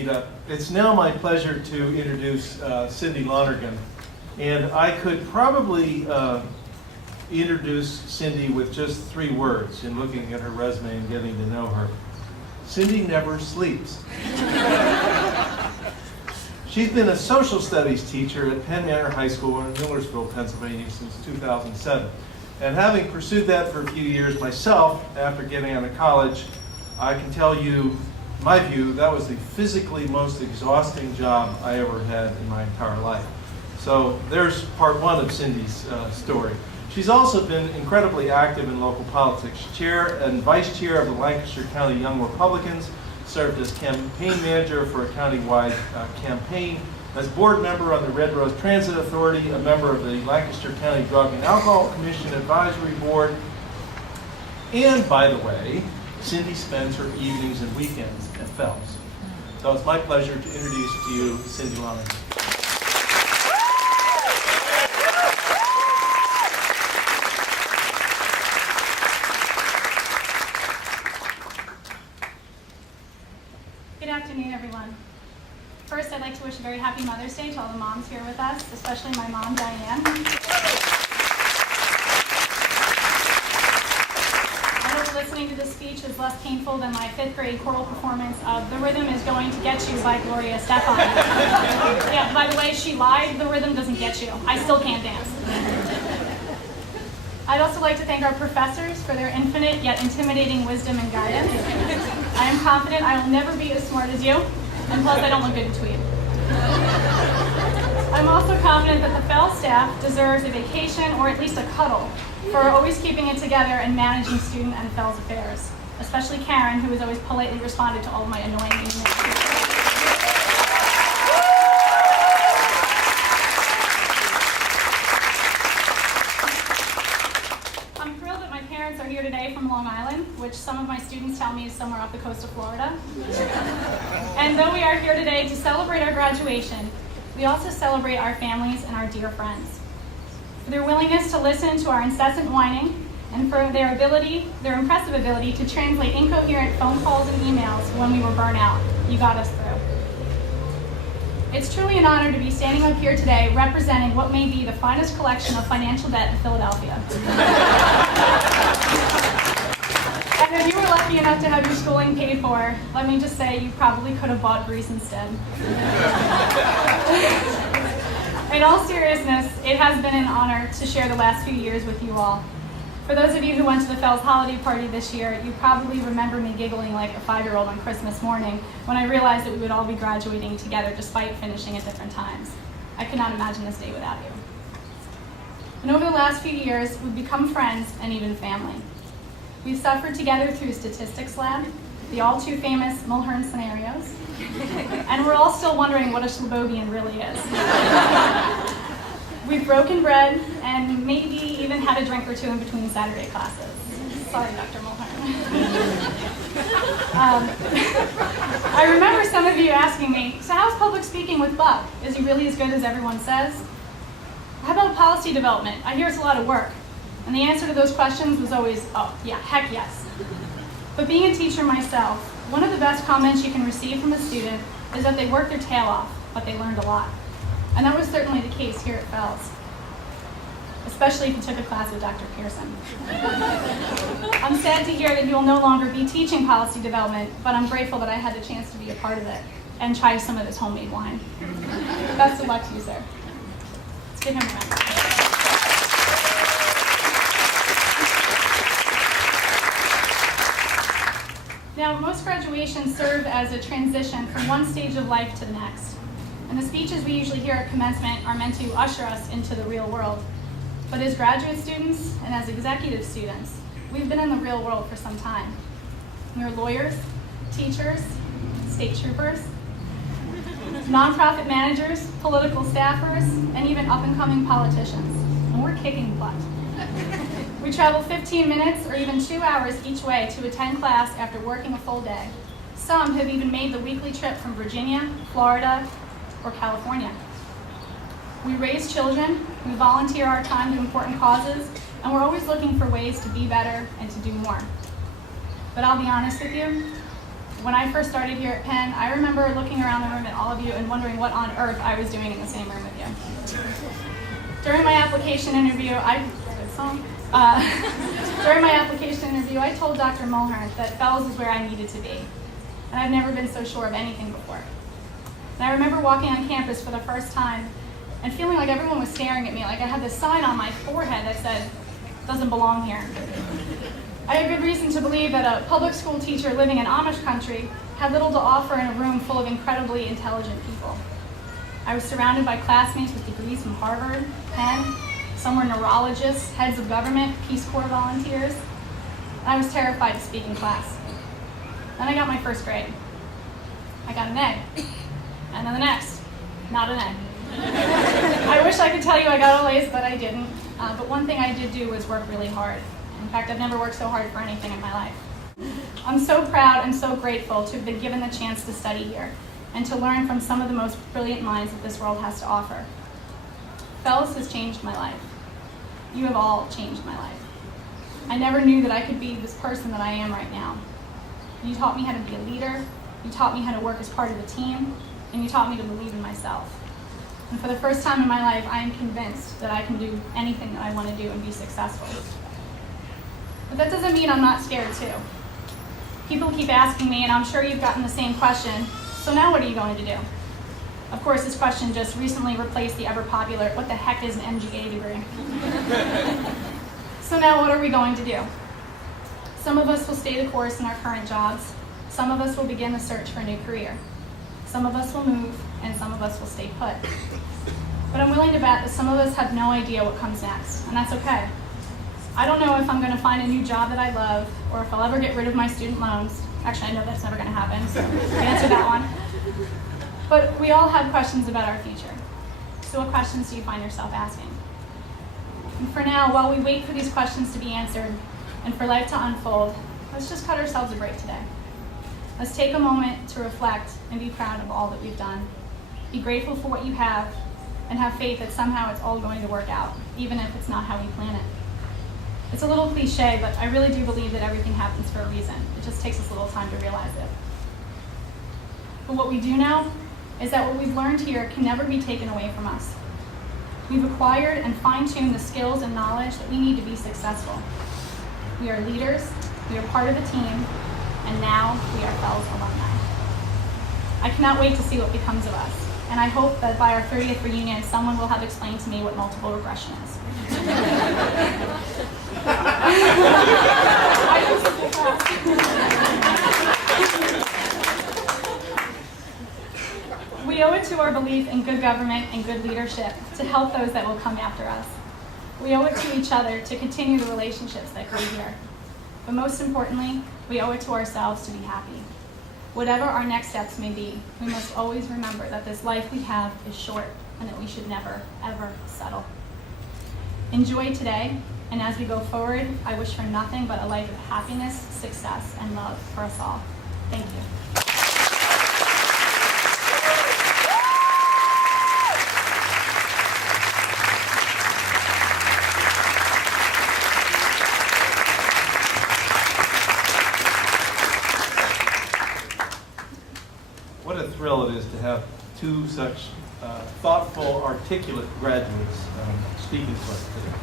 heat up. It's now my pleasure to introduce Cindy Lonergan. And I could probably introduce Cindy with just 3 words in looking at her resume and getting to know her. Cindy never sleeps. She's been a social studies teacher at Penn Manor High School in Millersville, Pennsylvania since 2007. And having pursued that for a few years myself, after getting out of college, I can tell you, in my view, that was the physically most exhausting job I ever had in my entire life. So there's part 1 of Cindy's story. She's also been incredibly active in local politics. Chair and vice chair of the Lancaster County Young Republicans, served as campaign manager for a countywide campaign, as board member on the Red Rose Transit Authority, a member of the Lancaster County Drug and Alcohol Commission Advisory Board. And by the way, Cindy spends her evenings and weekends at Fels. So it's my pleasure to introduce to you Cindy Lonergan. Good afternoon, everyone. First, I'd like to wish a very happy Mother's Day to all the moms here with us, especially my mom, Diane. I hope listening to this speech is less painful than my 5th grade choral performance of The Rhythm is Going to Get You by Gloria Estefan. Yeah, by the way, she lied. The rhythm doesn't get you. I still can't dance. I'd also like to thank our professors for their infinite yet intimidating wisdom and guidance. I am confident I will never be as smart as you, and plus I don't look good in tweed. I'm also confident that the Fels staff deserves a vacation or at least a cuddle for always keeping it together and managing student and Fels affairs, especially Karen, who has always politely responded to all of my annoying emails. Are here today from Long Island, which some of my students tell me is somewhere off the coast of Florida. And though we are here today to celebrate our graduation, we also celebrate our families and our dear friends. For their willingness to listen to our incessant whining, and for their impressive ability to translate incoherent phone calls and emails when we were burnt out. You got us through. It's truly an honor to be standing up here today representing what may be the finest collection of financial debt in Philadelphia. And if you were lucky enough to have your schooling paid for, let me just say you probably could have bought Greece instead. In all seriousness, it has been an honor to share the last few years with you all. For those of you who went to the Fels holiday party this year, you probably remember me giggling like a 5-year-old on Christmas morning when I realized that we would all be graduating together despite finishing at different times. I could not imagine this day without you. And over the last few years, we've become friends and even family. We've suffered together through Statistics Lab, the all too famous Mulhern scenarios, and we're all still wondering what a Schlebobian really is. We've broken bread and maybe even had a drink or 2 in between Saturday classes. Sorry, Dr. Mulhern. I remember some of you asking me, so how's public speaking with Buck? Is he really as good as everyone says? How about policy development? I hear it's a lot of work. And the answer to those questions was always, oh, yeah, heck yes. But being a teacher myself, one of the best comments you can receive from a student is that they worked their tail off, but they learned a lot. And that was certainly the case here at Fels, especially if you took a class with Dr. Pearson. I'm sad to hear that you'll no longer be teaching policy development, but I'm grateful that I had the chance to be a part of it and try some of this homemade wine. Best of luck to you, sir. Let's give him a round. Now, most graduations serve as a transition from one stage of life to the next. And the speeches we usually hear at commencement are meant to usher us into the real world. But as graduate students and as executive students, we've been in the real world for some time. We're lawyers, teachers, state troopers, nonprofit managers, political staffers, and even up-and-coming politicians. And we're kicking butt. We travel 15 minutes or even 2 hours each way to attend class after working a full day. Some have even made the weekly trip from Virginia, Florida, or California. We raise children, we volunteer our time to important causes, and we're always looking for ways to be better and to do more. But I'll be honest with you, When I first started here at Penn, I remember looking around the room at all of you and wondering what on earth I was doing in the same room with you. During my application interview, I told Dr. Mulhern that Fels is where I needed to be. And I've never been so sure of anything before. And I remember walking on campus for the first time and feeling like everyone was staring at me, like I had this sign on my forehead that said, "Doesn't belong here." I had good reason to believe that a public school teacher living in Amish country had little to offer in a room full of incredibly intelligent people. I was surrounded by classmates with degrees from Harvard, Penn, some were neurologists, heads of government, Peace Corps volunteers. I was terrified to speak in class. Then I got my first grade. I got an A. And then the next, not an A. I wish I could tell you I got all A's, but I didn't. But one thing I did do was work really hard. In fact, I've never worked so hard for anything in my life. I'm so proud and so grateful to have been given the chance to study here and to learn from some of the most brilliant minds that this world has to offer. Fels has changed my life. You have all changed my life. I never knew that I could be this person that I am right now. You taught me how to be a leader, you taught me how to work as part of a team, and you taught me to believe in myself. And for the first time in my life, I am convinced that I can do anything that I want to do and be successful. But that doesn't mean I'm not scared too. People keep asking me, and I'm sure you've gotten the same question, so now what are you going to do? Of course, this question just recently replaced the ever-popular, what the heck is an MGA degree? So now what are we going to do? Some of us will stay the course in our current jobs. Some of us will begin the search for a new career. Some of us will move, and some of us will stay put. But I'm willing to bet that some of us have no idea what comes next, and that's okay. I don't know if I'm going to find a new job that I love, or if I'll ever get rid of my student loans. Actually, I know that's never going to happen, so answer that one. But we all have questions about our future. So what questions do you find yourself asking? And for now, while we wait for these questions to be answered and for life to unfold, let's just cut ourselves a break today. Let's take a moment to reflect and be proud of all that we've done. Be grateful for what you have and have faith that somehow it's all going to work out, even if it's not how we plan it. It's a little cliche, but I really do believe that everything happens for a reason. It just takes us a little time to realize it. But what we do know is that what we've learned here can never be taken away from us. We've acquired and fine-tuned the skills and knowledge that we need to be successful. We are leaders, we are part of a team, and now we are Fels alumni. I cannot wait to see what becomes of us, and I hope that by our 30th reunion, someone will have explained to me what multiple regression is. We owe it to our belief in good government and good leadership to help those that will come after us. We owe it to each other to continue the relationships that grew here. But most importantly, we owe it to ourselves to be happy. Whatever our next steps may be, we must always remember that this life we have is short and that we should never, ever settle. Enjoy today, and as we go forward, I wish for nothing but a life of happiness, success, and love for us all. Thank you. What a thrill it is to have two such thoughtful, articulate graduates speaking to us today.